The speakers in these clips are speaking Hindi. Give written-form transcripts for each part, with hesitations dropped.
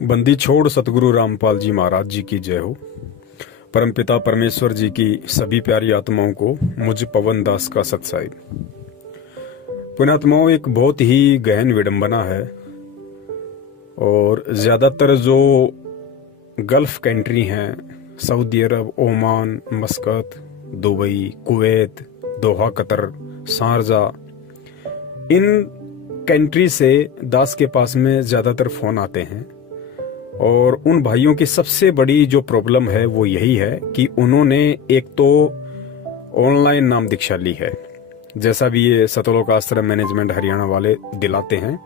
बंदी छोड़ सतगुरु रामपाल जी महाराज जी की जय हो। परमपिता परमेश्वर जी की सभी प्यारी आत्माओं को मुझ पवन दास का सत्साई। पुण्यात्माओं, एक बहुत ही गहन विडंबना है और ज्यादातर जो गल्फ कंट्री हैं, Saudi Arab, Oman, मस्कत, Dubai, Kuwait, Doha, Qatar, Sharjah, in country से दास के पास में ज्यादातर फोन आते हैं और उन भाइयों की सबसे बड़ी जो प्रॉब्लम है वो यही है कि उन्होंने एक तो ऑनलाइन नाम दीक्षा ली है, जैसा भी ये सतलोक आश्रम मैनेजमेंट हरियाणा वाले दिलाते हैं,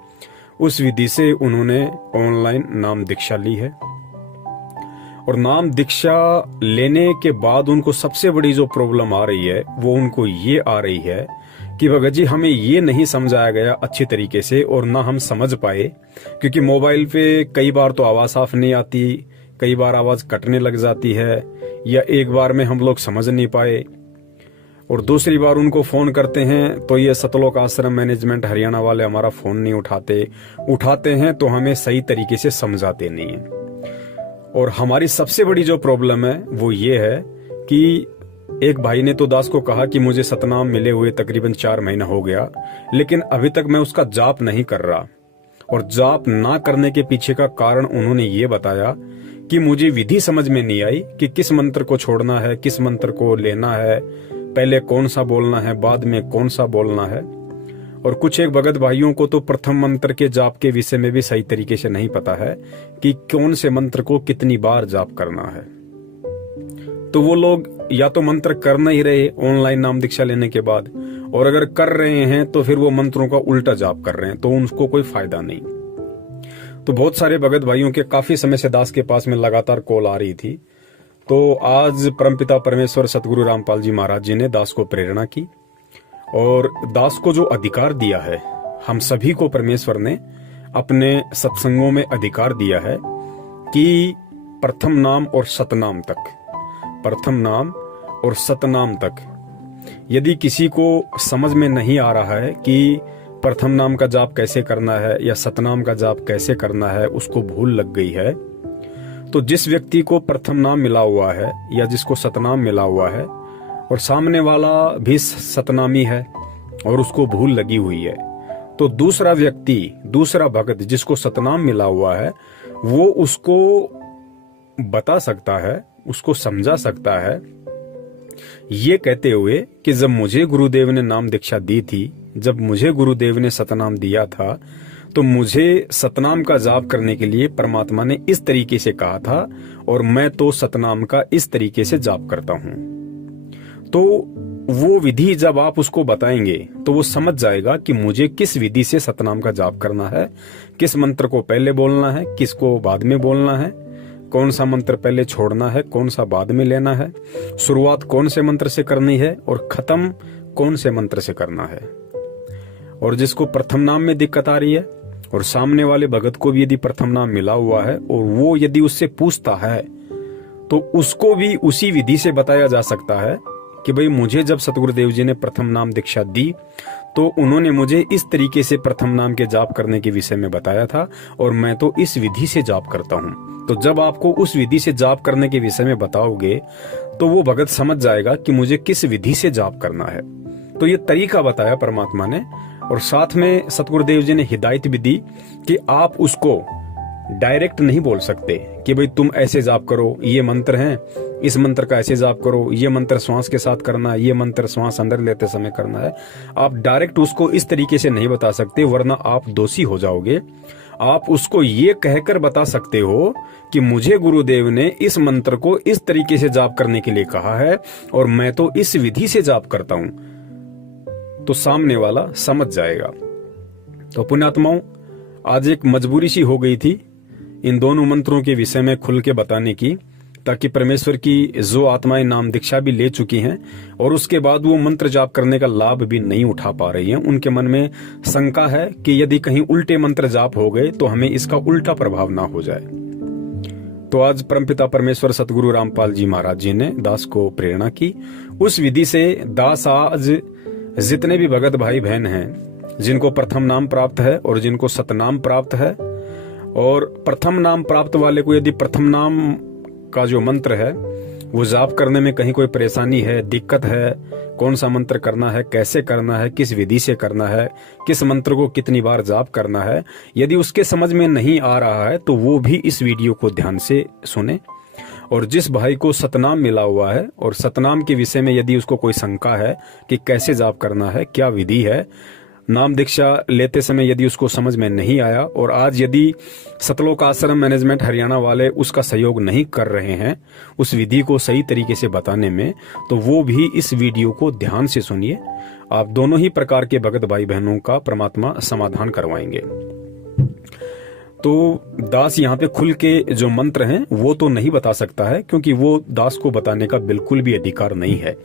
उस विधि से उन्होंने ऑनलाइन नाम दीक्षा ली है। और नाम दीक्षा लेने के बाद उनको सबसे बड़ी जो प्रॉब्लम आ रही है वो उनको ये आ रही है कि भगत जी हमें ये नहीं समझाया गया अच्छी तरीके से और ना हम समझ पाए, क्योंकि मोबाइल पे कई बार तो आवाज साफ नहीं आती, कई बार आवाज कटने लग जाती है, या एक बार में हम लोग समझ नहीं पाए और दूसरी बार उनको फोन करते हैं तो ये सतलोक आश्रम मैनेजमेंट हरियाणा वाले हमारा फोन नहीं उठाते हैं तो हमें सही तरीके से समझाते नहीं है। और हमारी सबसे बड़ी जो प्रॉब्लम है वो ये है कि एक भाई ने तो दास को कहा कि मुझे सतनाम मिले हुए तकरीबन 4 महीना हो गया, लेकिन अभी तक मैं उसका जाप नहीं कर रहा। और जाप ना करने के पीछे का कारण उन्होंने ये बताया कि मुझे विधि समझ में नहीं आई कि किस मंत्र को छोड़ना है, किस मंत्र को लेना है, पहले कौन सा बोलना है, बाद में कौन सा बोलना है। और कुछ एक भगत भाइयों को तो प्रथम मंत्र के जाप के विषय में भी सही तरीके से नहीं पता है कि कौन से मंत्र को कितनी बार जाप करना है। तो वो लोग या तो मंत्र कर नहीं रहे ऑनलाइन नाम दीक्षा लेने के बाद, और अगर कर रहे हैं तो फिर वो मंत्रों का उल्टा जाप कर रहे हैं, तो उनको कोई फायदा नहीं। तो बहुत सारे भगत भाइयों के काफी समय से दास के पास में लगातार कॉल आ रही थी। तो आज परमपिता परमेश्वर सतगुरु रामपाल जी महाराज जी ने दास को प्रेरणा की और दास को जो अधिकार दिया है, हम सभी को परमेश्वर ने अपने सत्संगों में अधिकार दिया है कि प्रथम नाम और सतनाम तक, प्रथम नाम और सतनाम तक, यदि किसी को समझ में नहीं आ रहा है कि प्रथम नाम का जाप कैसे करना है या सतनाम का जाप कैसे करना है, उसको भूल लग गई है, तो जिस व्यक्ति को प्रथम नाम मिला हुआ है या जिसको सतनाम मिला हुआ है और सामने वाला भी सतनामी है और उसको भूल लगी हुई है, तो दूसरा व्यक्ति, दूसरा भगत जिसको सतनाम मिला हुआ है, वो उसको बता सकता है, उसको समझा सकता है, ये कहते हुए कि जब मुझे गुरुदेव ने नाम दीक्षा दी थी, जब मुझे गुरुदेव ने सतनाम दिया था, तो मुझे सतनाम का जाप करने के लिए परमात्मा ने इस तरीके से कहा था और मैं तो सतनाम का इस तरीके से जाप करता हूं। तो वो विधि जब आप उसको बताएंगे तो वो समझ जाएगा कि मुझे किस विधि से सतनाम का जाप करना है, किस मंत्र को पहले बोलना है, किसको बाद में बोलना है, कौन सा मंत्र पहले छोड़ना है, कौन सा बाद में लेना है, शुरुआत कौन से मंत्र से करनी है और खत्म कौन से मंत्र से करना है। और जिसको प्रथम नाम में दिक्कत आ रही है और सामने वाले भगत को भी यदि प्रथम नाम मिला हुआ है और वो यदि उससे पूछता है तो उसको भी उसी विधि से बताया जा सकता है कि भाई मुझे जब सतगुरुदेव जी ने प्रथम नाम दीक्षा दी तो उन्होंने मुझे इस तरीके से प्रथम नाम के जाप करने के विषय में बताया था और मैं तो इस विधि से जाप करता हूं। तो जब आपको उस विधि से जाप करने के विषय में बताओगे तो वो भगत समझ जाएगा कि मुझे किस विधि से जाप करना है। तो ये तरीका बताया परमात्मा ने और साथ में सतगुरुदेव जी ने हिदायत भी दी कि आप उसको डायरेक्ट नहीं बोल सकते कि भाई तुम ऐसे जाप करो, ये मंत्र हैं, इस मंत्र का ऐसे जाप करो, ये मंत्र श्वास के साथ करना है, ये मंत्र श्वास अंदर लेते समय करना है। आप डायरेक्ट उसको इस तरीके से नहीं बता सकते, वरना आप दोषी हो जाओगे। आप उसको ये कहकर बता सकते हो कि मुझे गुरुदेव ने इस मंत्र को इस तरीके से जाप करने के लिए कहा है और मैं तो इस विधि से जाप करता हूं, तो सामने वाला समझ जाएगा। तो पुण्यात्माओं, आज एक मजबूरी सी हो गई थी इन दोनों मंत्रों के विषय में खुल के बताने की, ताकि परमेश्वर की जो आत्माएं नाम दीक्षा भी ले चुकी हैं और उसके बाद वो मंत्र जाप करने का लाभ भी नहीं उठा पा रही हैं, उनके मन में शंका है कि यदि कहीं उल्टे मंत्र जाप हो गए तो हमें इसका उल्टा प्रभाव ना हो जाए। तो आज परमपिता परमेश्वर सतगुरु रामपाल जी महाराज जी ने दास को प्रेरणा की। उस विधि से दास आज जितने भी भगत भाई बहन हैं जिनको प्रथम नाम प्राप्त है और जिनको सतनाम प्राप्त है, और प्रथम नाम प्राप्त वाले को यदि प्रथम नाम का जो मंत्र है वो जाप करने में कहीं कोई परेशानी है, दिक्कत है, कौन सा मंत्र करना है, कैसे करना है, किस विधि से करना है, किस मंत्र को कितनी बार जाप करना है, यदि उसके समझ में नहीं आ रहा है तो वो भी इस वीडियो को ध्यान से सुने। और जिस भाई को सतनाम मिला हुआ है और सतनाम के विषय में यदि उसको कोई शंका है कि कैसे जाप करना है, क्या विधि है, नाम दीक्षा लेते समय यदि उसको समझ में नहीं आया और आज यदि सतलोक आश्रम मैनेजमेंट हरियाणा वाले उसका सहयोग नहीं कर रहे हैं उस विधि को सही तरीके से बताने में, तो वो भी इस वीडियो को ध्यान से सुनिए। आप दोनों ही प्रकार के भगत भाई बहनों का परमात्मा समाधान करवाएंगे। तो दास यहाँ पे खुल के जो मंत्र हैं वो तो नहीं बता सकता है, क्योंकि वो दास को बताने का बिल्कुल भी अधिकार नहीं है।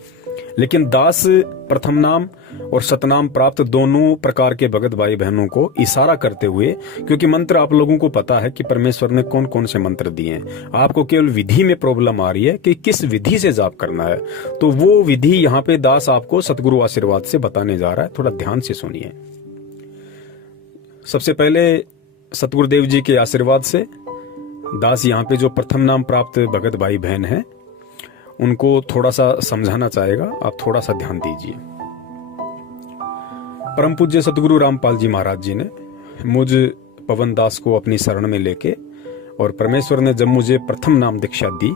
लेकिन दास प्रथम नाम और सतनाम प्राप्त दोनों प्रकार के भगत भाई बहनों को इशारा करते हुए, क्योंकि मंत्र आप लोगों को पता है कि परमेश्वर ने कौन कौन से मंत्र दिए हैं, आपको केवल विधि में प्रॉब्लम आ रही है कि किस विधि से जाप करना है, तो वो विधि यहाँ पे दास आपको सतगुरु आशीर्वाद से बताने जा रहा है। थोड़ा ध्यान से सुनिए। सबसे पहले सतगुरुदेव जी के आशीर्वाद से दास यहाँ पे जो प्रथम नाम प्राप्त भगत भाई बहन हैं उनको थोड़ा सा समझाना चाहेगा, आप थोड़ा सा ध्यान दीजिए। परम पूज्य सतगुरु रामपाल जी महाराज जी ने मुझ पवन दास को अपनी शरण में लेके, और परमेश्वर ने जब मुझे प्रथम नाम दीक्षा दी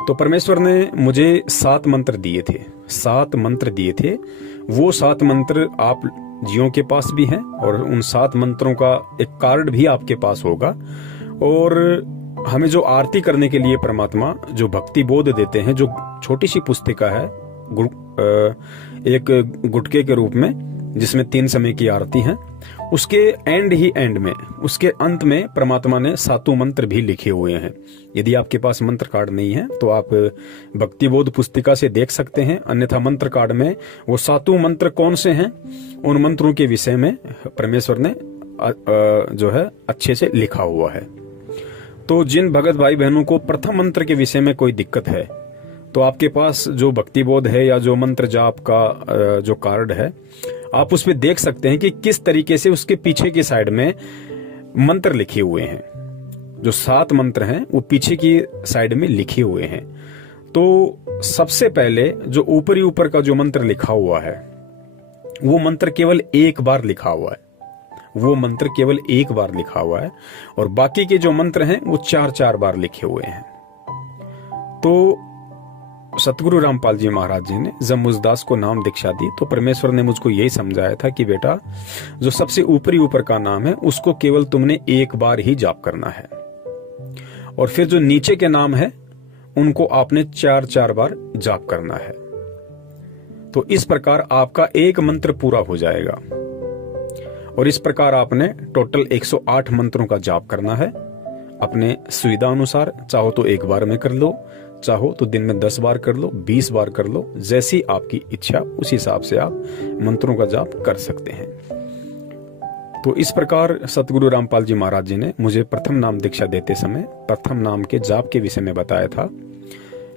तो परमेश्वर ने मुझे 7 मंत्र दिए थे। 7 मंत्र दिए थे। वो 7 मंत्र आप जियों के पास भी हैं और उन 7 मंत्रों का एक कार्ड भी आपके पास होगा। और हमें जो आरती करने के लिए परमात्मा जो भक्ति बोध देते हैं, जो छोटी सी पुस्तिका है एक गुटके के रूप में, जिसमें 3 समय की आरती है, उसके एंड में, उसके अंत में परमात्मा ने 7 मंत्र भी लिखे हुए हैं। यदि आपके पास मंत्र कार्ड नहीं है तो आप भक्ति बोध पुस्तिका से देख सकते हैं, अन्यथा मंत्र कार्ड में वो 7 मंत्र कौन से हैं उन मंत्रों के विषय में परमेश्वर ने जो है अच्छे से लिखा हुआ है। तो जिन भगत भाई बहनों को प्रथम मंत्र के विषय में कोई दिक्कत है तो आपके पास जो भक्ति बोध है या जो मंत्र जाप का जो कार्ड है, आप उस पर देख सकते हैं कि किस तरीके से उसके पीछे की साइड में मंत्र लिखे हुए हैं। जो 7 मंत्र हैं वो पीछे की साइड में लिखे हुए हैं। तो सबसे पहले जो ऊपर का जो मंत्र लिखा हुआ है वो मंत्र केवल एक बार लिखा हुआ है, वो मंत्र केवल एक बार लिखा हुआ है, और बाकी के जो मंत्र हैं वो 4-4 बार लिखे हुए हैं। तो सतगुरु रामपाल जी महाराज जी ने जब मुझ दास को नाम दीक्षा दी तो परमेश्वर ने मुझको यही समझाया था कि बेटा, जो सबसे ऊपर का नाम है उसको केवल तुमने एक बार ही जाप करना है, और फिर जो नीचे के नाम है उनको आपने 4-4 बार जाप करना है। तो इस प्रकार आपका एक मंत्र पूरा हो जाएगा, और इस प्रकार आपने टोटल 108 मंत्रों का जाप करना है अपने सुविधा अनुसार। चाहो तो एक बार में कर लो, चाहो तो दिन में 10 बार कर लो, 20 बार कर लो, जैसी आपकी इच्छा उस हिसाब से आप मंत्रों का जाप कर सकते हैं। तो इस प्रकार सतगुरु रामपाल जी महाराज जी ने मुझे प्रथम नाम दीक्षा देते समय प्रथम नाम के जाप के विषय में बताया था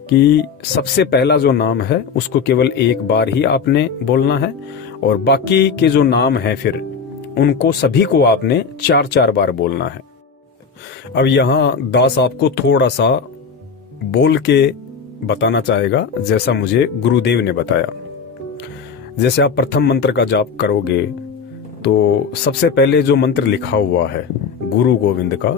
कि सबसे पहला जो नाम है उसको केवल एक बार ही आपने बोलना है, और बाकी के जो नाम है फिर उनको सभी को आपने 4-4 बार बोलना है। अब यहाँ दास आपको थोड़ा सा बोल के बताना चाहेगा, जैसा मुझे गुरुदेव ने बताया। जैसे आप प्रथम मंत्र का जाप करोगे तो सबसे पहले जो मंत्र लिखा हुआ है गुरु गोविंद का,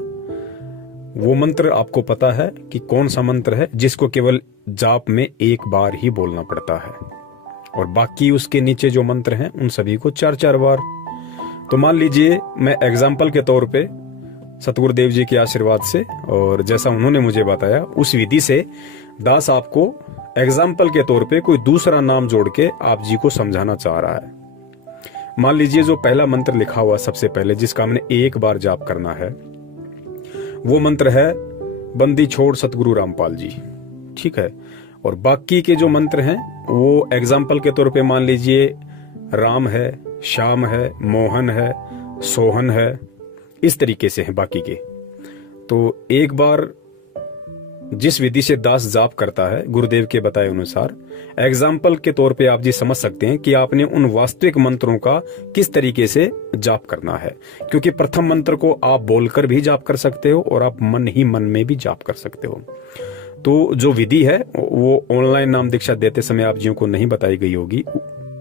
वो मंत्र आपको पता है कि कौन सा मंत्र है जिसको केवल जाप में एक बार ही बोलना पड़ता है, और बाकी उसके नीचे जो मंत्र हैं उन सभी को 4-4 बार। तो मान लीजिए मैं एग्जाम्पल के तौर पे सतगुरुदेव जी के आशीर्वाद से और जैसा उन्होंने मुझे बताया उस विधि से दास आपको एग्जाम्पल के तौर पे कोई दूसरा नाम जोड़ के आप जी को समझाना चाह रहा है। मान लीजिए जो पहला मंत्र लिखा हुआ सबसे पहले जिसका हमने एक बार जाप करना है, वो मंत्र है बंदी छोड़ सतगुरु रामपाल जी, ठीक है। और बाकी के जो मंत्र हैं वो एग्जाम्पल के तौर पे मान लीजिए राम है, श्याम है, मोहन है, सोहन है, इस तरीके से हैं बाकी के। तो एक बार जिस विधि से दास जाप करता है गुरुदेव के बताए अनुसार, एग्जाम्पल के तौर पे आप जी समझ सकते हैं कि आपने उन वास्तविक मंत्रों का किस तरीके से जाप करना है। क्योंकि प्रथम मंत्र को आप बोलकर भी जाप कर सकते हो और आप मन ही मन में भी जाप कर सकते हो। तो जो विधि है वो ऑनलाइन नाम दीक्षा देते समय आप जियों को नहीं बताई गई होगी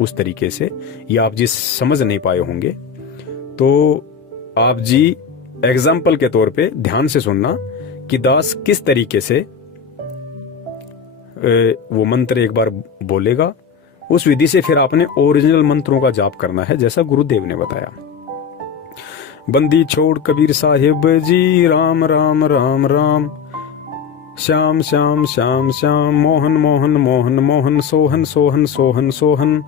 उस तरीके से, या आप जी समझ नहीं पाए होंगे। तो आप जी एग्जाम्पल के तौर पे ध्यान से सुनना कि दास किस तरीके से वो मंत्र एक बार बोलेगा, उस विधि से फिर आपने ओरिजिनल मंत्रों का जाप करना है जैसा गुरुदेव ने बताया। बंदी छोड़ कबीर साहिब जी, राम राम राम राम, श्याम श्याम श्याम श्याम, मोहन मोहन मोहन मोहन, सोहन सोहन सोहन सोहन,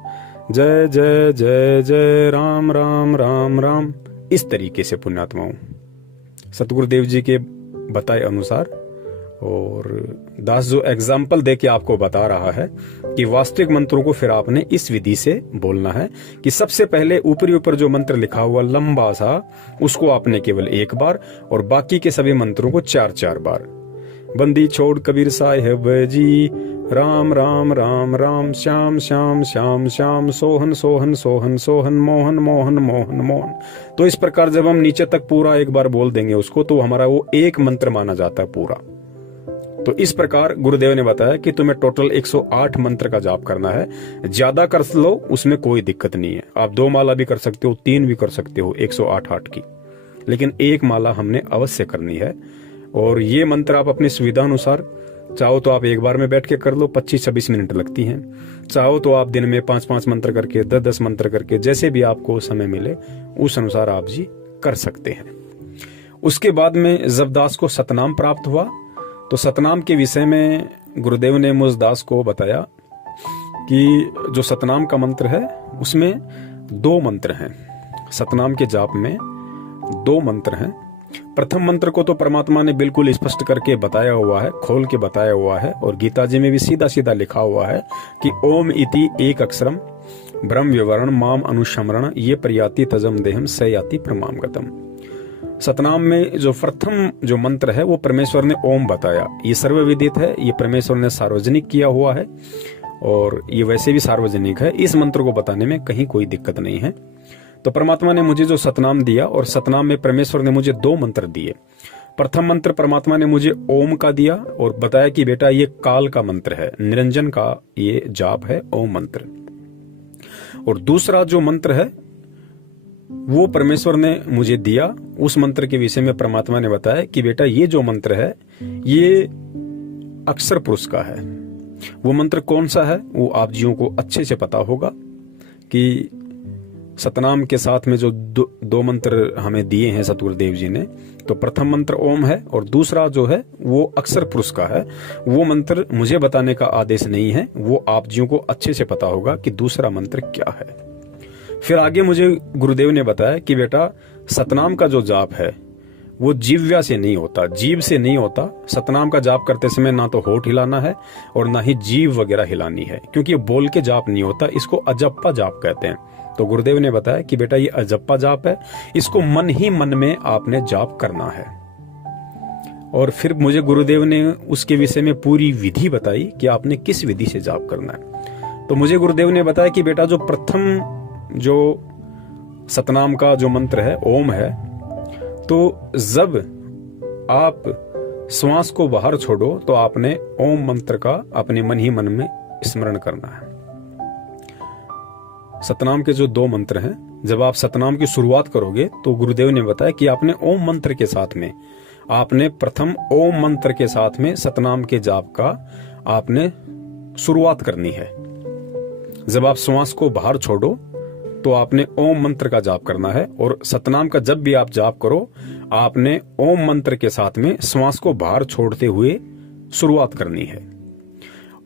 जय जय जय जय, राम राम राम राम। इस तरीके से पुण्यात्माओं सतगुरुदेव जी के बताए अनुसार, और दास जो एग्जाम्पल दे के आपको बता रहा है कि वास्तविक मंत्रों को फिर आपने इस विधि से बोलना है कि सबसे पहले ऊपरी ऊपर जो मंत्र लिखा हुआ लंबा सा, उसको आपने केवल एक बार और बाकी के सभी मंत्रों को 4-4 बार। बंदी छोड़ कबीर साहिब जी, राम राम राम राम, श्याम श्याम श्याम श्याम, सोहन सोहन सोहन सोहन, मोहन मोहन मोहन मोहन। तो इस प्रकार जब हम नीचे तक पूरा एक बार बोल देंगे उसको, तो हमारा वो एक मंत्र माना जाता है पूरा। तो इस प्रकार गुरुदेव ने बताया कि तुम्हें टोटल 108 मंत्र का जाप करना है। ज्यादा कर लो उसमें कोई दिक्कत नहीं है, आप 2 माला भी कर सकते हो, 3 भी कर सकते हो 108 की, लेकिन एक माला हमने अवश्य करनी है। और ये मंत्र आप अपनी सुविधा अनुसार चाहो तो आप एक बार में बैठ के कर लो, 25-26 मिनट लगती हैं। चाहो तो आप दिन में 5-5 मंत्र करके, 10-10 मंत्र करके, जैसे भी आपको समय मिले उस अनुसार आप जी कर सकते हैं। उसके बाद में जब दास को सतनाम प्राप्त हुआ, तो सतनाम के विषय में गुरुदेव ने मुझ दास को बताया कि जो सतनाम का मंत्र है उसमें 2 मंत्र हैं। सतनाम के जाप में 2 मंत्र हैं। प्रथम मंत्र को तो परमात्मा ने बिल्कुल स्पष्ट करके बताया हुआ है, खोल के बताया हुआ है, और गीता जी में भी सीधा सीधा लिखा हुआ है कि ओम इति एक अक्षरम ब्रह्म विवरण माम अनुशमरण, ये प्रयाति तजम देहम स याति प्रमाम गतम। सतनाम में जो प्रथम जो मंत्र है वो परमेश्वर ने ओम बताया। ये सर्वविदित है, ये परमेश्वर ने सार्वजनिक किया हुआ है और ये वैसे भी सार्वजनिक है। इस मंत्र को बताने में कहीं कोई दिक्कत नहीं है। तो परमात्मा ने मुझे जो सतनाम दिया, और सतनाम में परमेश्वर ने मुझे 2 मंत्र दिए। प्रथम मंत्र परमात्मा ने मुझे ओम का दिया और बताया कि बेटा ये काल का मंत्र है, निरंजन का ये जाप है ओम मंत्र। और दूसरा जो मंत्र है वो परमेश्वर ने मुझे दिया, उस मंत्र के विषय में परमात्मा ने बताया कि बेटा ये जो मंत्र है ये अक्षर पुरुष का है। वो मंत्र कौन सा है वो आप जियों को अच्छे से पता होगा कि सतनाम के साथ में जो 2 मंत्र हमें दिए हैं सतगुरुदेव जी ने, तो प्रथम मंत्र ओम है और दूसरा जो है वो अक्षर पुरुष का है। वो मंत्र मुझे बताने का आदेश नहीं है, वो आप जियों को अच्छे से पता होगा कि दूसरा मंत्र क्या है। फिर आगे मुझे गुरुदेव ने बताया कि बेटा सतनाम का जो जाप है वो जीव्या से नहीं होता, जीभ से नहीं होता। सतनाम का जाप करते समय ना तो होठ हिलाना है और ना ही जीभ वगैरह हिलानी है, क्योंकि ये बोल के जाप नहीं होता, इसको अजप्पा जाप कहते हैं। तो गुरुदेव ने बताया कि बेटा ये अजप्पा जाप है, इसको मन ही मन में आपने जाप करना है। और फिर मुझे गुरुदेव ने उसके विषय में पूरी विधि बताई कि आपने किस विधि से जाप करना है। तो मुझे गुरुदेव ने बताया कि बेटा जो प्रथम जो सतनाम का जो मंत्र है ओम है, तो जब आप श्वास को बाहर छोड़ो तो आपने ओम मंत्र का अपने मन ही मन में स्मरण करना है। सतनाम के जो 2 मंत्र हैं, जब आप सतनाम की शुरुआत करोगे तो गुरुदेव ने बताया कि आपने ओम मंत्र के साथ में, आपने प्रथम ओम मंत्र के साथ में सतनाम के जाप का आपने शुरुआत करनी है। जब आप श्वास को बाहर छोड़ो तो आपने ओम मंत्र का जाप करना है, और सतनाम का जब भी आप जाप करो आपने ओम मंत्र के साथ में श्वास को बाहर छोड़ते हुए शुरुआत करनी है।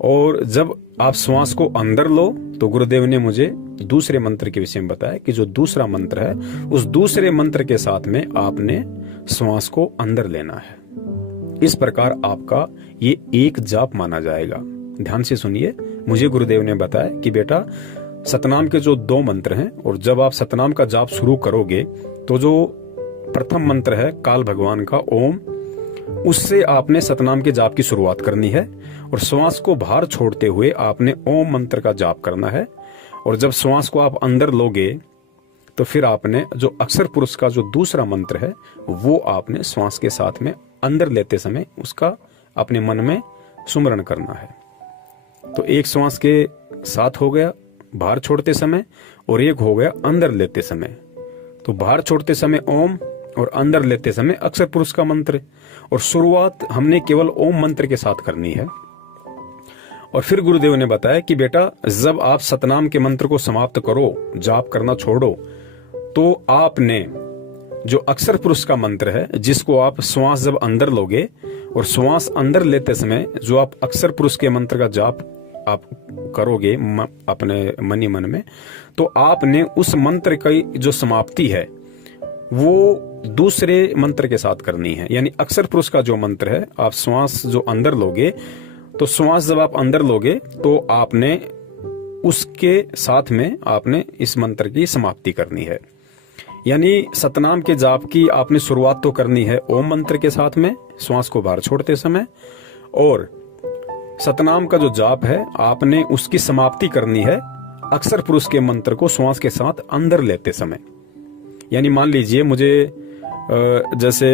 और जब आप श्वास को अंदर लो तो गुरुदेव ने मुझे दूसरे मंत्र के विषय में बताया कि जो दूसरा मंत्र है उस दूसरे मंत्र के साथ में आपने श्वास को अंदर लेना है। इस प्रकार आपका ये एक जाप माना जाएगा। ध्यान से सुनिए, मुझे गुरुदेव ने बताया कि बेटा सतनाम के जो 2 मंत्र हैं, और जब आप सतनाम का जाप शुरू करोगे तो जो प्रथम मंत्र है काल भगवान का ओम, उससे आपने सतनाम के जाप की शुरुआत करनी है और श्वास को बाहर छोड़ते हुए आपने ओम मंत्र का जाप करना है। और जब श्वास को आप अंदर लोगे तो फिर आपने जो अक्षर पुरुष का जो दूसरा मंत्र है वो आपने श्वास के साथ में अंदर लेते समय उसका अपने मन में सुमरण करना है। तो एक श्वास के साथ हो गया बाहर छोड़ते समय और एक हो गया अंदर लेते समय। तो बाहर छोड़ते समय ओम और अंदर लेते समय अक्षर पुरुष का मंत्र। और शुरुआत हमने केवल ओम मंत्र के साथ करनी है। और फिर गुरुदेव ने बताया कि बेटा जब आप सतनाम के मंत्र को समाप्त करो, जाप करना छोड़ो, तो आपने जो अक्षर पुरुष का मंत्र है जिसको आप श्वास जब अंदर लोगे और श्वास अंदर लेते समय जो आप अक्षर पुरुष के मंत्र का जाप आप करोगे अपने मन ही मन में, तो आपने उस मंत्र की जो समाप्ति है वो दूसरे मंत्र के साथ करनी है। यानी अक्षर पुरुष का जो मंत्र है आप श्वास जो अंदर लोगे, तो श्वास जब आप अंदर लोगे तो आपने उसके साथ में आपने इस मंत्र की समाप्ति करनी है। यानी सतनाम के जाप की आपने शुरुआत तो करनी है ओम मंत्र के साथ में श्वास को बाहर छोड़ते समय, और सतनाम का जो जाप है आपने उसकी समाप्ति करनी है अक्षर पुरुष के मंत्र को श्वास के साथ अंदर लेते समय। यानी मान लीजिए मुझे जैसे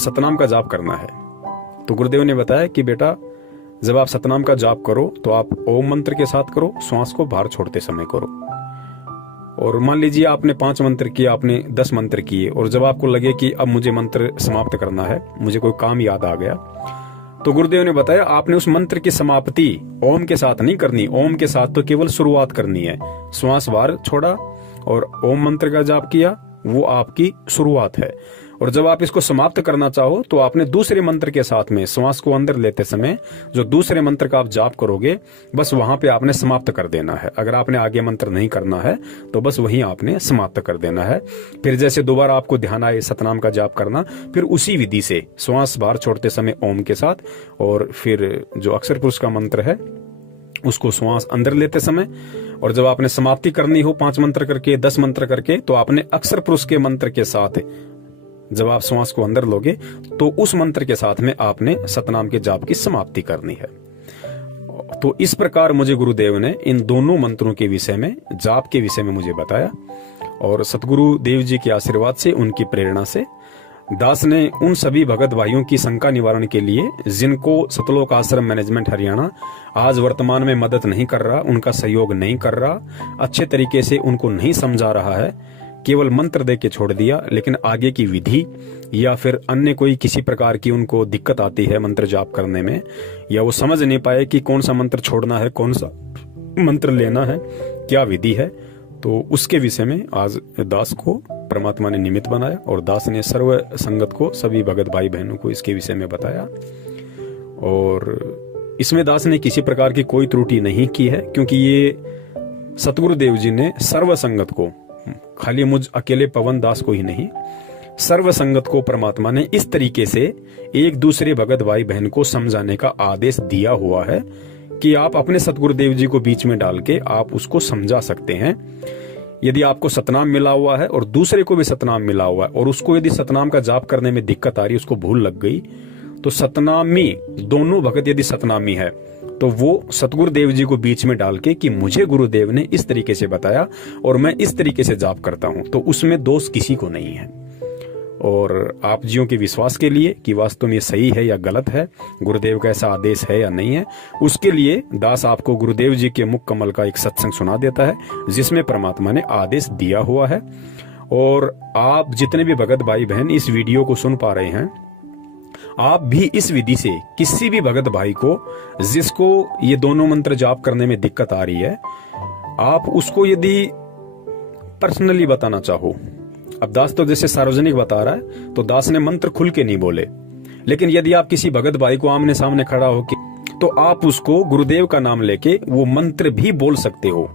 सतनाम का जाप करना है, तो गुरुदेव ने बताया कि बेटा जब आप सतनाम का जाप करो तो आप ओम मंत्र के साथ करो, श्वास को बाहर छोड़ते समय करो। और मान लीजिए आपने 5 मंत्र किए, आपने 10 मंत्र किए, और जब आपको लगे कि अब मुझे मंत्र समाप्त करना है, मुझे कोई काम याद आ गया, तो गुरुदेव ने बताया आपने उस मंत्र की समाप्ति ओम के साथ नहीं करनी। ओम के साथ तो केवल शुरुआत करनी है। श्वास बाहर छोड़ा और ओम मंत्र का जाप किया, वो आपकी शुरुआत है। और जब आप इसको समाप्त करना चाहो तो आपने दूसरे मंत्र के साथ में श्वास को अंदर लेते समय जो दूसरे मंत्र का आप जाप करोगे, बस वहां पे आपने समाप्त कर देना है। अगर आपने आगे मंत्र नहीं करना है तो बस वहीं आपने समाप्त कर देना है। फिर जैसे दोबारा आपको ध्यान आए सतनाम का जाप करना, फिर उसी विधि से श्वास बाहर छोड़ते समय ओम के साथ, और फिर जो अक्षर पुरुष का मंत्र है उसको श्वास अंदर लेते समय, और जब आपने समाप्ति करनी हो 5 मंत्र करके 10 मंत्र करके, तो आपने अक्षर पुरुष के मंत्र के साथ जब आप श्वास को अंदर लोगे तो उस मंत्र के साथ में आपने सतनाम के जाप की समाप्ति करनी है। तो इस प्रकार मुझे गुरुदेव ने इन दोनों मंत्रों के विषय में, जाप के विषय में मुझे बताया। और सतगुरु देव जी के आशीर्वाद से, उनकी प्रेरणा से दास ने उन सभी भगत भाइयों की शंका निवारण के लिए जिनको सतलोक आश्रम मैनेजमेंट हरियाणा आज वर्तमान में मदद नहीं कर रहा, उनका सहयोग नहीं कर रहा, अच्छे तरीके से उनको नहीं समझा रहा है, केवल मंत्र दे के छोड़ दिया, लेकिन आगे की विधि या फिर अन्य कोई किसी प्रकार की उनको दिक्कत आती है मंत्र जाप करने में, या वो समझ नहीं पाए कि कौन सा मंत्र छोड़ना है, कौन सा मंत्र लेना है, क्या विधि है, तो उसके विषय में आज दास को परमात्मा ने निमित्त बनाया और दास ने सर्व संगत को, सभी भगत भाई बहनों को इसके विषय में बताया। और इसमें दास ने किसी प्रकार की कोई त्रुटि नहीं की है, क्योंकि ये सतगुरु देव जी ने सर्व संगत को, खाली मुझ अकेले पवन दास को ही नहीं, सर्व संगत को परमात्मा ने इस तरीके से एक दूसरे भगत भाई बहन को समझाने का आदेश दिया हुआ है कि आप अपने सतगुरुदेव जी को बीच में डाल के आप उसको समझा सकते हैं। यदि आपको सतनाम मिला हुआ है और दूसरे को भी सतनाम मिला हुआ है और उसको यदि सतनाम का जाप करने में दिक्कत आ रही है, उसको भूल लग गई, तो सतनामी दोनों भगत यदि सतनामी है तो वो सतगुरुदेव जी को बीच में डाल के कि मुझे गुरुदेव ने इस तरीके से बताया और मैं इस तरीके से जाप करता हूं, तो उसमें दोष किसी को नहीं है। और आप जियों के विश्वास के लिए कि वास्तव में सही है या गलत है, गुरुदेव का ऐसा आदेश है या नहीं है, उसके लिए दास आपको गुरुदेव जी के मुख कमल का एक सत्संग सुना देता है जिसमें परमात्मा ने आदेश दिया हुआ है। और आप जितने भी भगत भाई बहन इस वीडियो को सुन पा रहे हैं, आप भी इस विधि से किसी भी भगत भाई को जिसको ये दोनों मंत्र जाप करने में दिक्कत आ रही है, आप उसको यदि पर्सनली बताना चाहो, अब दास तो जैसे सार्वजनिक बता रहा है तो दास ने मंत्र खुल के नहीं बोले, लेकिन यदि आप किसी भगत भाई को आमने सामने खड़ा हो के, तो आप उसको गुरुदेव का नाम लेके वो मंत्र भी बोल सकते हो।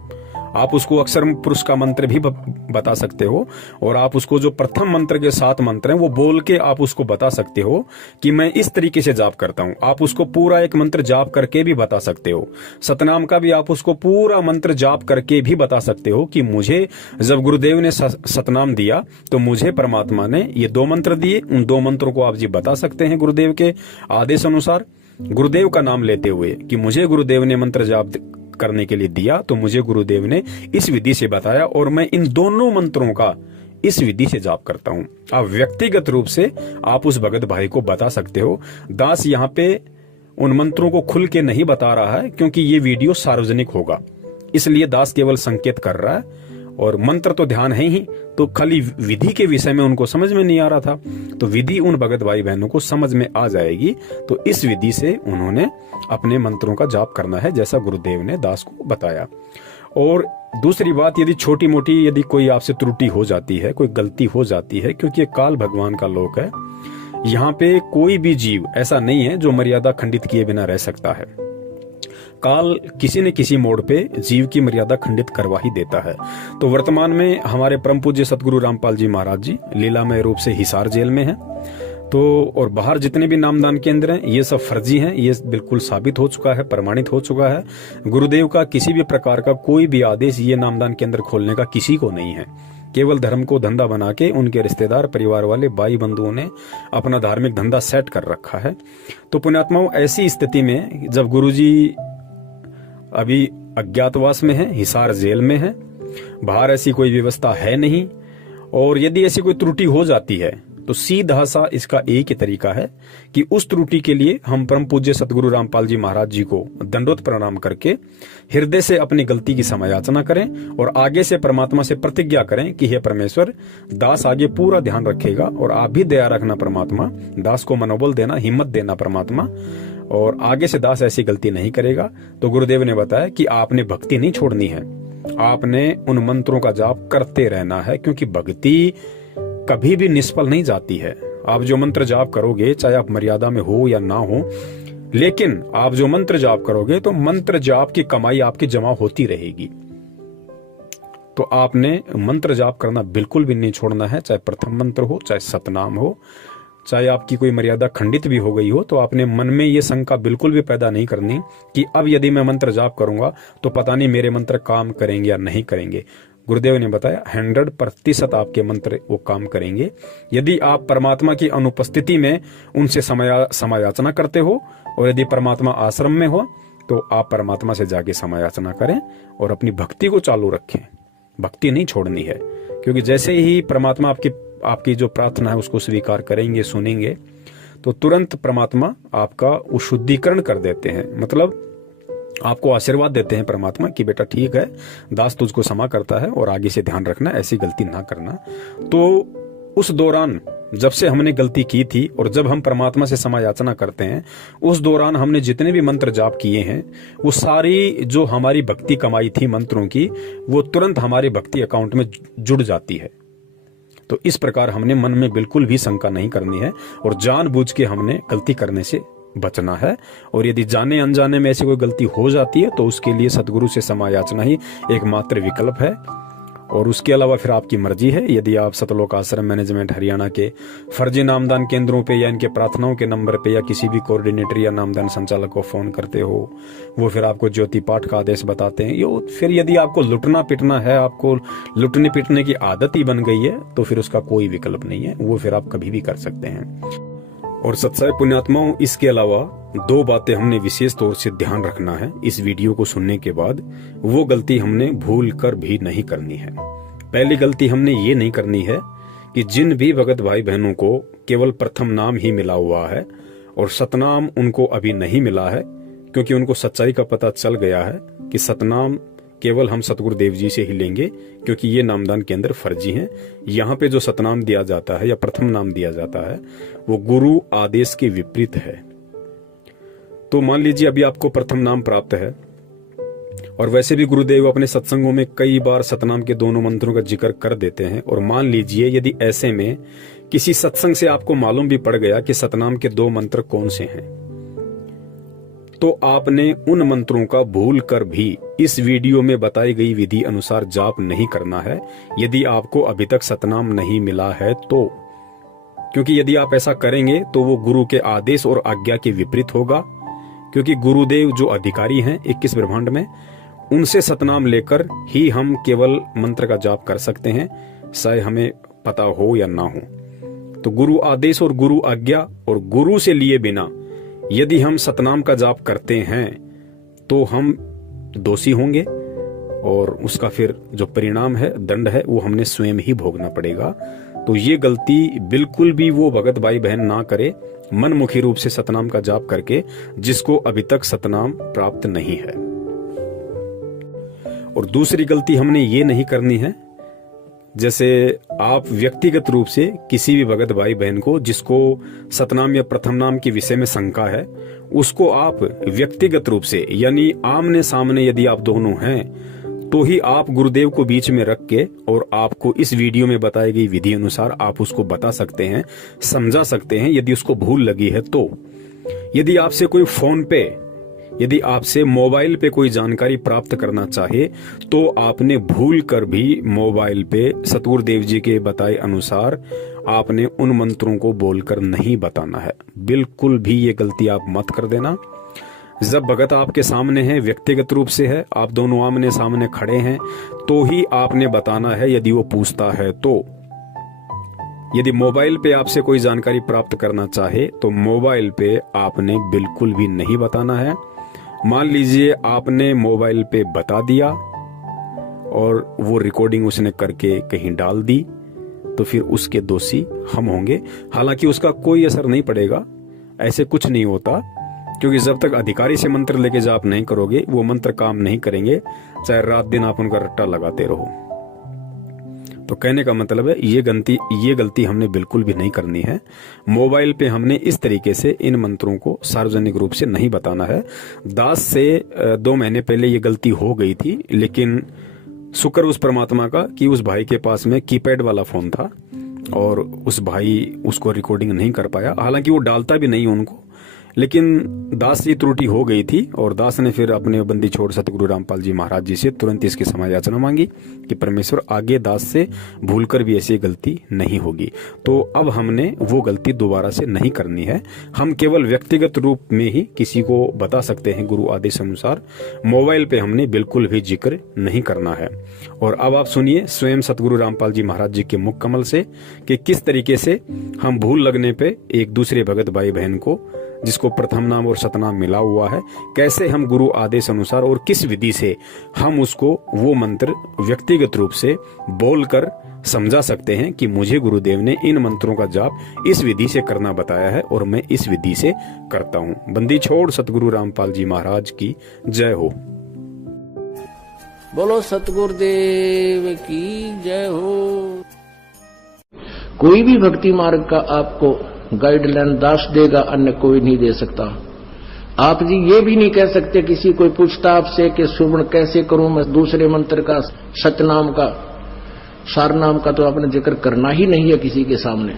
आप उसको अक्षर पुरुष का मंत्र भी बता सकते हो, और आप उसको जो प्रथम मंत्र के 7 मंत्र हैं वो बोल के आप उसको बता सकते हो कि मैं इस तरीके से जाप करता हूं। आप उसको पूरा एक मंत्र जाप करके भी बता सकते हो। सतनाम का भी आप उसको पूरा मंत्र जाप करके भी बता सकते हो कि मुझे जब गुरुदेव ने सतनाम दिया तो मुझे परमात्मा ने ये 2 मंत्र दिए। उन 2 मंत्रों को आप जी बता सकते हैं गुरुदेव के आदेश अनुसार, गुरुदेव का नाम लेते हुए कि मुझे गुरुदेव ने मंत्र जाप करने के लिए दिया, तो मुझे गुरुदेव ने इस विधि से बताया और मैं इन दोनों मंत्रों का इस विधि से जाप करता हूं। आप व्यक्तिगत रूप से आप उस भगत भाई को बता सकते हो। दास यहाँ पे उन मंत्रों को खुल के नहीं बता रहा है क्योंकि ये वीडियो सार्वजनिक होगा, इसलिए दास केवल संकेत कर रहा है, और मंत्र तो ध्यान है ही, तो खाली विधि के विषय में उनको समझ में नहीं आ रहा था, तो विधि उन भगत भाई बहनों को समझ में आ जाएगी। तो इस विधि से उन्होंने अपने मंत्रों का जाप करना है जैसा गुरुदेव ने दास को बताया। और दूसरी बात, यदि छोटी मोटी यदि कोई आपसे त्रुटि हो जाती है, कोई गलती हो जाती है, क्योंकि ये काल भगवान का लोक है, यहाँ पे कोई भी जीव ऐसा नहीं है जो मर्यादा खंडित किए बिना रह सकता है। काल किसी न किसी मोड़ पे जीव की मर्यादा खंडित करवा ही देता है। तो वर्तमान में हमारे परम पूज्य सतगुरु रामपाल जी महाराज जी लीलामय रूप से हिसार जेल में हैं। तो और बाहर जितने भी नामदान केंद्र हैं ये सब फर्जी हैं, ये बिल्कुल साबित हो चुका है, प्रमाणित हो चुका है। गुरुदेव का किसी भी प्रकार का कोई भी आदेश ये नामदान केंद्र खोलने का किसी को नहीं है। केवल धर्म को धंधा बना के उनके रिश्तेदार, परिवार वाले, भाई बंधुओं ने अपना धार्मिक धंधा सेट कर रखा है। तो पुण्यात्माओं, ऐसी स्थिति में जब गुरुजी अभी अज्ञातवास में है, हिसार जेल में है, बाहर ऐसी कोई व्यवस्था है नहीं, और यदि ऐसी कोई त्रुटि हो जाती है तो सीधा सा इसका एक ही तरीका है कि उस त्रुटि के लिए हम परम पूज्य सतगुरु रामपाल जी महाराज जी को दंडवत प्रणाम करके हृदय से अपनी गलती की समायाचना करें और आगे से परमात्मा से प्रतिज्ञा करें कि हे परमेश्वर, दास आगे पूरा ध्यान रखेगा, और आप भी दया रखना परमात्मा, दास को मनोबल देना, हिम्मत देना परमात्मा, और आगे से दास ऐसी गलती नहीं करेगा। तो गुरुदेव ने बताया कि आपने भक्ति नहीं छोड़नी है, आपने उन मंत्रों का जाप करते रहना है, क्योंकि भक्ति कभी भी निष्फल नहीं जाती है। आप जो मंत्र जाप करोगे, चाहे आप मर्यादा में हो या ना हो, लेकिन आप जो मंत्र जाप करोगे तो मंत्र जाप की कमाई आपकी जमा होती रहेगी। तो आपने मंत्र जाप करना बिल्कुल भी नहीं छोड़ना है, चाहे प्रथम मंत्र हो, चाहे सतनाम हो, चाहे आपकी कोई मर्यादा खंडित भी हो गई हो, तो आपने मन में ये शंका बिल्कुल भी पैदा नहीं करनी कि अब यदि मैं मंत्र जाप करूंगा तो पता नहीं मेरे मंत्र काम करेंगे या नहीं करेंगे। गुरुदेव ने बताया 100% आपके मंत्र वो काम करेंगे यदि आप परमात्मा की अनुपस्थिति में उनसे समायाचना करते हो, और यदि परमात्मा आश्रम में हो तो आप परमात्मा से जाके समायाचना करें और अपनी भक्ति को चालू रखें। भक्ति नहीं छोड़नी है, क्योंकि जैसे ही परमात्मा आपकी जो प्रार्थना है उसको स्वीकार करेंगे, सुनेंगे, तो तुरंत परमात्मा आपका वो शुद्धिकरण कर देते हैं। मतलब आपको आशीर्वाद देते हैं परमात्मा कि बेटा ठीक है, दास तुझको क्षमा करता है और आगे से ध्यान रखना, ऐसी गलती ना करना। तो उस दौरान जब से हमने गलती की थी और जब हम परमात्मा से समायाचना करते हैं, उस दौरान हमने जितने भी मंत्र जाप किए हैं वो सारी जो हमारी भक्ति कमाई थी मंत्रों की, वो तुरंत हमारे भक्ति अकाउंट में जुड़ जाती है। तो इस प्रकार हमने मन में बिल्कुल भी शंका नहीं करनी है और जानबूझ के हमने गलती करने से बचना है। और यदि जाने अनजाने में ऐसी कोई गलती हो जाती है तो उसके लिए सदगुरु से समायाचना ही एकमात्र विकल्प है, और उसके अलावा फिर आपकी मर्जी है। यदि आप सतलोक आश्रम मैनेजमेंट हरियाणा के फर्जी नामदान केंद्रों पे या इनके प्रार्थनाओं के नंबर पे या किसी भी कोऑर्डिनेटर या नामदान संचालक को फोन करते हो, वो फिर आपको ज्योति पाठ का आदेश बताते हैं, यो फिर यदि आपको लुटना पिटना है, आपको लुटने पिटने की आदत ही बन गई है, तो फिर उसका कोई विकल्प नहीं है, वो फिर आप कभी भी कर सकते हैं। और सत्साई पुण्यात्माओं, इसके अलावा 2 बातें हमने विशेष तौर से ध्यान रखना है इस वीडियो को सुनने के बाद। वो गलती हमने भूल कर भी नहीं करनी है। पहली गलती हमने ये नहीं करनी है कि जिन भी भगत भाई बहनों को केवल प्रथम नाम ही मिला हुआ है और सतनाम उनको अभी नहीं मिला है, क्योंकि उनको सच्चाई का पता चल गया है कि सतनाम केवल हम सतगुरुदेव जी से ही लेंगे, क्योंकि ये नामदान केंद्र फर्जी हैं। यहाँ पे जो सतनाम दिया जाता है या प्रथम नाम दिया जाता है वो गुरु आदेश के विपरीत है। तो मान लीजिए अभी आपको प्रथम नाम प्राप्त है, और वैसे भी गुरुदेव अपने सत्संगों में कई बार सतनाम के दोनों मंत्रों का जिक्र कर देते हैं, और मान लीजिए यदि ऐसे में किसी सत्संग से आपको मालूम भी पड़ गया कि सतनाम के 2 मंत्र कौन से हैं, तो आपने उन मंत्रों का भूल कर भी इस वीडियो में बताई गई विधि अनुसार जाप नहीं करना है, यदि आपको अभी तक सतनाम नहीं मिला है तो। क्योंकि यदि आप ऐसा करेंगे तो वो गुरु के आदेश और आज्ञा के विपरीत होगा, क्योंकि गुरुदेव जो अधिकारी हैं 21 ब्रह्मांड में, उनसे सतनाम लेकर ही हम केवल मंत्र का जाप कर सकते हैं, चाहे हमें पता हो या ना हो। तो गुरु आदेश और गुरु आज्ञा और गुरु से लिए बिना यदि हम सतनाम का जाप करते हैं तो हम दोषी होंगे, और उसका फिर जो परिणाम है, दंड है, वो हमने स्वयं ही भोगना पड़ेगा। तो ये गलती बिल्कुल भी वो भगत भाई बहन ना करे, मनमुखी रूप से सतनाम का जाप करके, जिसको अभी तक सतनाम प्राप्त नहीं है। और दूसरी गलती हमने ये नहीं करनी है, जैसे आप व्यक्तिगत रूप से किसी भी भगत भाई बहन को जिसको सतनाम या प्रथम नाम के विषय में शंका है, उसको आप व्यक्तिगत रूप से, यानी आमने सामने यदि आप दोनों हैं, तो ही आप गुरुदेव को बीच में रख के और आपको इस वीडियो में बताई गई विधि अनुसार आप उसको बता सकते हैं, समझा सकते हैं, यदि उसको भूल लगी है तो। यदि आपसे कोई फोन पे, यदि आपसे मोबाइल पे कोई जानकारी प्राप्त करना चाहे, तो आपने भूल कर भी मोबाइल पे सतगुरुदेव जी के बताए अनुसार आपने उन मंत्रों को बोलकर नहीं बताना है। बिल्कुल भी ये गलती आप मत कर देना। जब भगत आपके सामने है, व्यक्तिगत रूप से है, आप दोनों आमने सामने खड़े हैं, तो ही आपने बताना है, यदि वो पूछता है तो। यदि मोबाइल पे आपसे कोई जानकारी प्राप्त करना चाहे तो मोबाइल पे आपने बिल्कुल भी नहीं बताना है। मान लीजिए आपने मोबाइल पे बता दिया और वो रिकॉर्डिंग उसने करके कहीं डाल दी, तो फिर उसके दोषी हम होंगे। हालांकि उसका कोई असर नहीं पड़ेगा, ऐसे कुछ नहीं होता, क्योंकि जब तक अधिकारी से मंत्र लेके जाप नहीं करोगे, वो मंत्र काम नहीं करेंगे, चाहे रात दिन आप उनका रट्टा लगाते रहो। तो कहने का मतलब है ये गलती हमने बिल्कुल भी नहीं करनी है। मोबाइल पे हमने इस तरीके से इन मंत्रों को सार्वजनिक रूप से नहीं बताना है। दास से 2 महीने पहले ये गलती हो गई थी, लेकिन शुक्र उस परमात्मा का कि उस भाई के पास में कीपैड वाला फोन था और उस भाई उसको रिकॉर्डिंग नहीं कर पाया। हालांकि वो डालता भी नहीं उनको, लेकिन दास से त्रुटि हो गई थी और दास ने फिर अपने बंदी छोड़ सतगुरु रामपाल जी महाराज जी से तुरंत इसकी क्षमा याचना मांगी कि परमेश्वर आगे दास से भूलकर भी ऐसी गलती नहीं होगी। तो अब हमने वो गलती दोबारा से नहीं करनी है। हम केवल व्यक्तिगत रूप में ही किसी को बता सकते हैं गुरु आदेश अनुसार। मोबाइल पे हमने बिल्कुल भी जिक्र नहीं करना है। और अब आप सुनिए स्वयं सतगुरु रामपाल जी महाराज जी के मुख कमल से कि किस तरीके से हम भूल लगने पे एक दूसरे भगत भाई बहन को, जिसको प्रथम नाम और सतनाम मिला हुआ है, कैसे हम गुरु आदेश अनुसार और किस विधि से हम उसको वो मंत्र व्यक्तिगत रूप से बोलकर समझा सकते हैं कि मुझे गुरुदेव ने इन मंत्रों का जाप इस विधि से करना बताया है और मैं इस विधि से करता हूँ। बंदी छोड़ सतगुरु रामपाल जी महाराज की जय हो। बोलो सतगुरुदेव की जय हो। कोई भी भक्ति मार्ग का आपको गाइडलाइन दास देगा, अन्य कोई नहीं दे सकता। आप जी ये भी नहीं कह सकते, किसी कोई पूछता आपसे कि सुमन कैसे करूं मैं दूसरे मंत्र का, सतनाम का, सारनाम का, तो आपने जिक्र करना ही नहीं है किसी के सामने।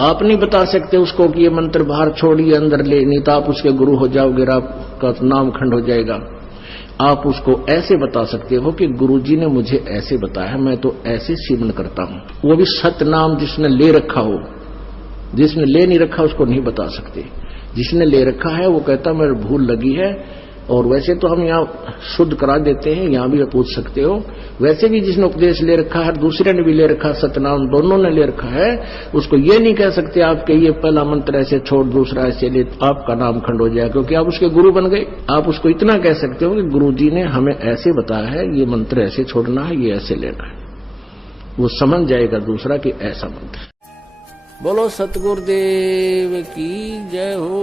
आप नहीं बता सकते उसको कि ये मंत्र बाहर छोड़िए अंदर ले, नहीं तो आप उसके गुरु हो जाओगे, आपका नाम खंड हो जाएगा। आप उसको ऐसे बता सकते हो कि गुरुजी ने मुझे ऐसे बताया, मैं तो ऐसे सिमरन करता हूं। वो भी सतनाम जिसने ले रखा हो, जिसने ले नहीं रखा उसको नहीं बता सकते। जिसने ले रखा है वो कहता मेरे भूल लगी है। और वैसे तो हम यहाँ शुद्ध करा देते हैं, यहाँ भी पूछ सकते हो। वैसे भी जिसने उपदेश ले रखा है, दूसरे ने भी ले रखा, सतनाम दोनों ने ले रखा है, उसको ये नहीं कह सकते आप कि ये पहला मंत्र ऐसे छोड़ दूसरा ऐसे ले, आपका नाम खंड हो जाए, क्योंकि आप उसके गुरु बन गए। आप उसको इतना कह सकते हो कि गुरु जी ने हमें ऐसे बताया है, ये मंत्र ऐसे छोड़ना है, ये ऐसे लेना है। वो समझ जाएगा दूसरा कि ऐसा मंत्र। बोलो सतगुरुदेव की जय हो।